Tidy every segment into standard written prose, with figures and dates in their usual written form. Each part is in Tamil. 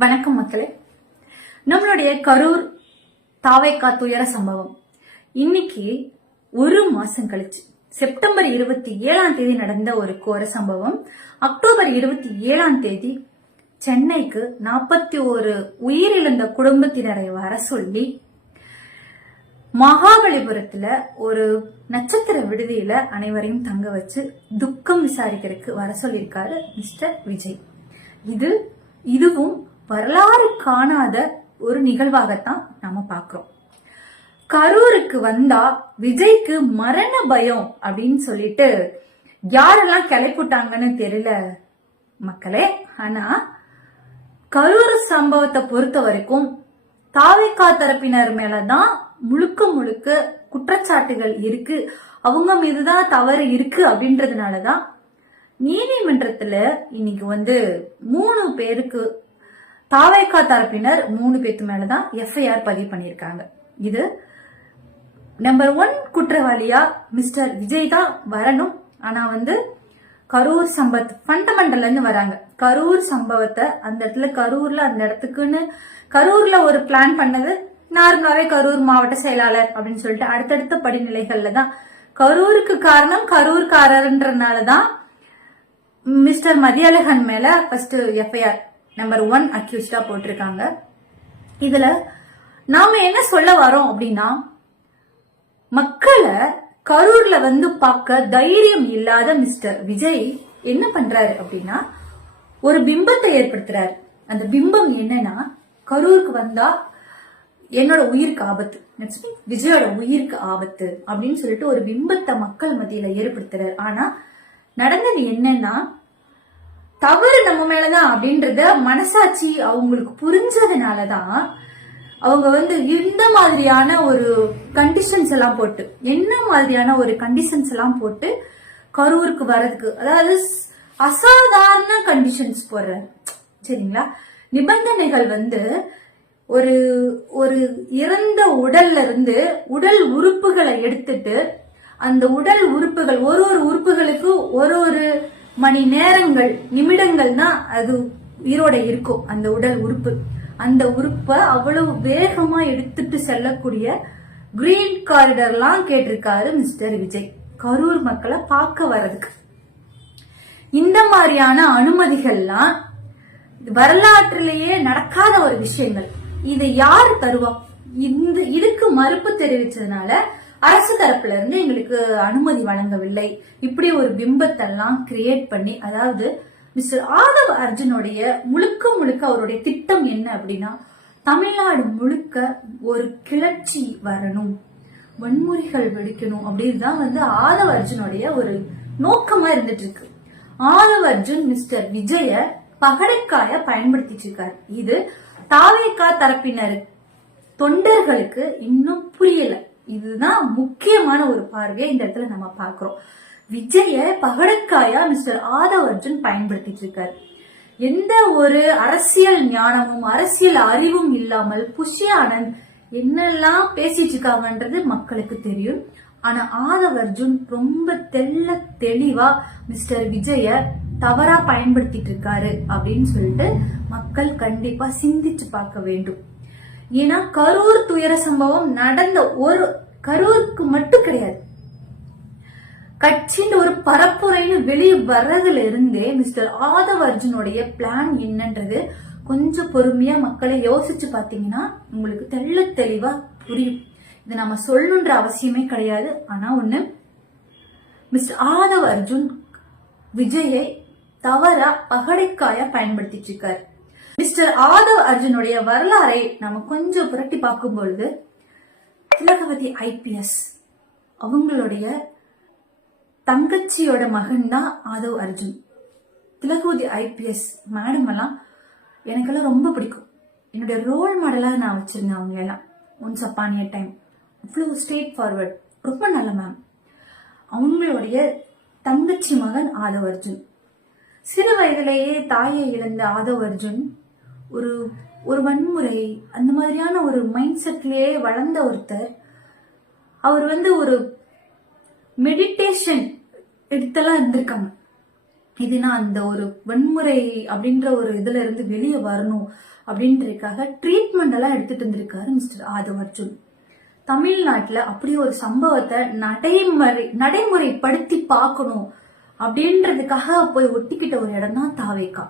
வணக்கம் மக்களே. நம்மளுடைய கரூர் தாவைக்கா துயர சம்பவம் இன்னைக்கு ஒரு மாசம் கழிச்சு செப்டம்பர் 27 நடந்த ஒரு கோர சம்பவம். அக்டோபர் 27 சென்னைக்கு 41 உயிரிழந்த குடும்பத்தினரை வர சொல்லி மகாபலிபுரத்துல ஒரு நட்சத்திர விடுதியில அனைவரையும் தங்க வச்சு துக்கம் விசாரிக்கிறதுக்கு வர சொல்லியிருக்காரு மிஸ்டர் விஜய். இதுவும் வரலாறு காணாத ஒரு நிகழ்வாகத்தான் நாம பாக்குறோம். கரூருக்கு வந்தா விஜய்க்கு மரண பயம் அப்படின்னு சொல்லிட்டு யாரெல்லாம் கிளப்பிட்டாங்கன்னு தெரியல மக்களே. ஆனா கரூர் சம்பவத்தை பொறுத்த வரைக்கும் தாவைக்கா தரப்பினர் மேலதான் முழுக்க குற்றச்சாட்டுகள் இருக்கு, அவங்க மீதுதான் தவறு இருக்கு அப்படின்றதுனாலதான் நீதிமன்றத்துல இன்னைக்கு 3 பேருக்கு தாவைக்கா தரப்பினர் 3 பேருக்கு மேலதான் எஃப்ஐஆர் பதிவு பண்ணிருக்காங்க. இது நம்பர் 1 குற்றவாளியா மிஸ்டர் விஜய் தான் வரணும். ஆனா கரூர் சம்பவத் ஃபண்டமெண்டல்ல இருந்து வராங்க. கரூர் சம்பவத்தை அந்த இடத்துல அந்த இடத்துக்குன்னு கரூர்ல ஒரு பிளான் பண்ணது நார்மலாவே கரூர் மாவட்ட செயலாளர் அப்படின்னு சொல்லிட்டு அடுத்தடுத்த படிநிலைகள்ல தான் கரூருக்கு காரணம் கரூர்காரர்ன்றனாலதான் மிஸ்டர் மதியழகன் மேல ஃபர்ஸ்ட் எஃப்ஐஆர் நம்பர் 1 அக்யூஸ்டா போட்டிருக்காங்க. இதுல நாம என்ன சொல்ல வரோம் அப்படின்னா, மக்களை கரூர்ல பார்க்க தைரியம் இல்லாத மிஸ்டர் விஜய் என்ன பண்றாரு அப்படின்னா, ஒரு பிம்பத்தை ஏற்படுத்துறாரு. அந்த பிம்பம் என்னன்னா, கரூருக்கு வந்தா என்னோட உயிருக்கு ஆபத்து, விஜயோட உயிருக்கு ஆபத்து அப்படின்னு சொல்லிட்டு ஒரு பிம்பத்தை மக்கள் மத்தியில ஏற்படுத்துறாரு. ஆனா நடந்தது என்னன்னா, தவறு நம்ம மேலதான் அப்படின்றத மனசாட்சி அவங்களுக்கு புரிஞ்சதுனாலதான் அவங்க இந்த மாதிரியான ஒரு கண்டிஷன்ஸ் எல்லாம் போட்டு, என்ன மாதிரியான ஒரு கண்டிஷன்ஸ் எல்லாம் போட்டு கரூருக்கு வர்றதுக்கு, அதாவது அசாதாரண கண்டிஷன்ஸ் போடுறாரு. சரிங்களா? நிபந்தனைகள் ஒரு ஒரு இறந்த உடல்ல இருந்து உடல் உறுப்புகளை எடுத்துட்டு அந்த உடல் உறுப்புகள் ஒரு உறுப்புகளுக்கு ஒரு மணி நேரங்கள் நிமிடங்கள் தான் அது உயிரோட இருக்கும். அந்த உடல் உறுப்பு, அந்த உறுப்பை அவ்வளவு வேகமா எடுத்துட்டு செல்லக்கூடிய கிரீன் காரிடர்லாம் கேட்டிருக்காரு மிஸ்டர் விஜய் கரூர் மக்களை பார்க்க வர்றதுக்கு. இந்த மாதிரியான அனுமதிகள்லாம் வரலாற்றிலேயே நடக்காத ஒரு விஷயங்கள். இதை யாரு தருவா? இதுக்கு மறுப்பு தெரிவிச்சதுனால அரசு தரப்புல இருந்து எங்களுக்கு அனுமதி வழங்கவில்லை, இப்படி ஒரு பிம்பத்தெல்லாம் கிரியேட் பண்ணி, அதாவது மிஸ்டர் ஆதவ் அர்ஜுனுடைய முழுக்க அவருடைய திட்டம் என்ன அப்படின்னா, தமிழ்நாடு முழுக்க ஒரு கிளர்ச்சி வரணும், வன்முறைகள் வெடிக்கணும் அப்படின்னு ஆதவ் அர்ஜுனுடைய ஒரு நோக்கமா இருந்துட்டு இருக்கு. ஆதவ் அர்ஜுன் மிஸ்டர் விஜய பகடைக்காய பயன்படுத்திட்டு இருக்காரு. இது தாவேக்கா தரப்பினர் தொண்டர்களுக்கு இன்னும் புரியல. இதுதான் முக்கியமான ஒரு பார்வையை இந்த இடத்துல நம்ம பாக்குறோம். விஜய பகடைக்காயா மிஸ்டர் ஆதவ் அர்ஜுன் பயன்படுத்திட்டு இருக்காரு. எந்த ஒரு அரசியல் ஞானமும் அரசியல் அறிவும் இல்லாமல் புஷி ஆனந்த் என்னெல்லாம் பேசிட்டு இருக்காங்கன்றது மக்களுக்கு தெரியும். ஆனா ஆதவ் அர்ஜுன் ரொம்ப தெளிவா மிஸ்டர் விஜய தவறா பயன்படுத்திட்டு இருக்காரு அப்படின்னு சொல்லிட்டு மக்கள் கண்டிப்பா சிந்திச்சு பார்க்க வேண்டும். ஏன்னா கரூர் துயர சம்பவம் நடந்த ஒரு கரூருக்கு மட்டும் கிடையாது, கட்சியின் ஒரு பரப்புரைன்னு வெளியே வர்றதுல இருந்தே மிஸ்டர் ஆதவ் அர்ஜுனுடைய பிளான் என்னன்றது கொஞ்சம் பொறுமையா மக்களை யோசிச்சு பாத்தீங்கன்னா உங்களுக்கு தெளிவா புரியும். இது நம்ம சொல்லணுன்ற அவசியமே கிடையாது. ஆனா மிஸ்டர் ஆதவ் அர்ஜுன் விஜயை தவறா பகடைக்காயா பயன்படுத்திட்டு இருக்காரு. மிஸ்டர் ஆதவ் அர்ஜுனுடைய வரலாறை நம்ம கொஞ்சம் புரட்டி பார்க்கும் பொழுது, திலகவதி ஐபிஎஸ் அவங்களுடைய தங்கச்சியோட மகன் தான் ஆதவ் அர்ஜுன். திலகவதி ஐபிஎஸ் மேடம் எல்லாம் எனக்கெல்லாம் ரொம்ப பிடிக்கும். என்னுடைய ரோல் மாடலா நான் வச்சிருந்தேன். அவங்க எல்லாம் ஒன்ஸ் அப்பான் எ டைம் அவ்வளவு ஸ்ட்ரெயிட் ஃபார்வர்ட், ரொம்ப நல்ல மேம். அவங்களுடைய தங்கச்சி மகன் ஆதவ் அர்ஜுன். சிறு வயதிலேயே தாயை இழந்த ஆதவ் அர்ஜுன் ஒரு வன்முறை அந்த மாதிரியான ஒரு மைண்ட் செட்லயே வளர்ந்த ஒருத்தர். அவர் ஒரு மெடிடேஷன் எடுத்தெல்லாம் இருந்திருக்காங்க. இதுனா அந்த ஒரு வன்முறை அப்படின்ற ஒரு இதுல இருந்து வெளியே வரணும் அப்படின்றதுக்காக ட்ரீட்மெண்ட் எல்லாம் எடுத்துட்டு இருந்திருக்காரு மிஸ்டர் ஆதவ் அர்ஜுன். தமிழ்நாட்டுல அப்படி ஒரு சம்பவத்தை நடைமுறைப்படுத்தி பார்க்கணும் அப்படின்றதுக்காக போய் ஒட்டிக்கிட்ட ஒரு இடம் தான் தாவேகா.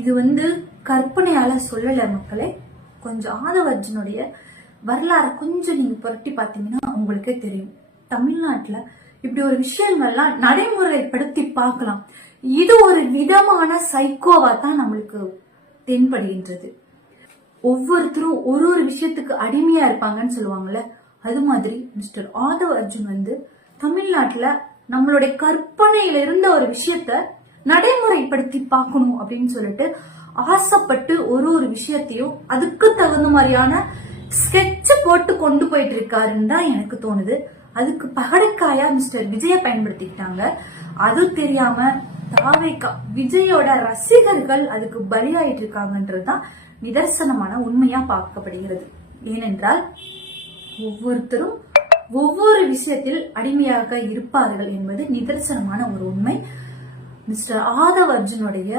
இது கற்பனையால சொல்லல மக்களே. கொஞ்சம் ஆதவ் அர்ஜுனுடைய வரலாறு கொஞ்சம் நீங்க புரட்டி பார்த்தீங்கன்னா உங்களுக்கே தெரியும். தமிழ்நாட்டுல இப்படி ஒரு விஷயங்கள்லாம் நடைமுறைப்படுத்தி பார்க்கலாம். இது ஒரு விதமான சைக்கோவா தான் நம்மளுக்கு தென்படுகின்றது. ஒவ்வொருத்தரும் ஒரு ஒரு விஷயத்துக்கு அடிமையா இருப்பாங்கன்னு சொல்லுவாங்கல்ல, அது மாதிரி மிஸ்டர் ஆதவ் அர்ஜுன் தமிழ்நாட்டுல நம்மளுடைய கற்பனையில இருந்த ஒரு விஷயத்த நடைமுறைப்படுத்தி பார்க்கணும் அப்படின்னு சொல்லிட்டு ஆசைப்பட்டு ஒரு ஒரு விஷயத்தையும் அதுக்கு தகுந்த மாதிரியான ஸ்கெட்ச் போட்டு கொண்டு போயிட்டு இருக்காருன்னு தான் எனக்கு தோணுது. அதுக்கு பகடைக்காயா மிஸ்டர் விஜய பயன்படுத்திக்கிட்டாங்க. அது தெரியாம தாவேகா விஜயோட ரசிகர்கள் அதுக்கு பலியாயிட்டு இருக்காங்கன்றதுதான் நிதர்சனமான உண்மையா பார்க்கப்படுகிறது. ஏனென்றால் ஒவ்வொருத்தரும் ஒவ்வொரு விஷயத்தில் அடிமையாக இருப்பார்கள் என்பது நிதர்சனமான ஒரு உண்மை. மிஸ்டர் ஆதவ் அர்ஜுனுடைய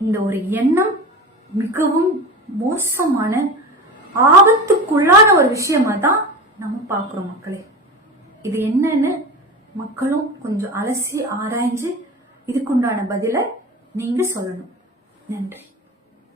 இந்த ஒரு எண்ணம் மிகவும் மோசமான ஆபத்துக்குள்ளான ஒரு விஷயமா தான் நம்ம பார்க்கிறோம் மக்களே. இது என்னன்னு மக்களும் கொஞ்சம் அலசி ஆராய்ஞ்சு இதுக்குண்டான பதிலை நீங்க சொல்லணும். நன்றி.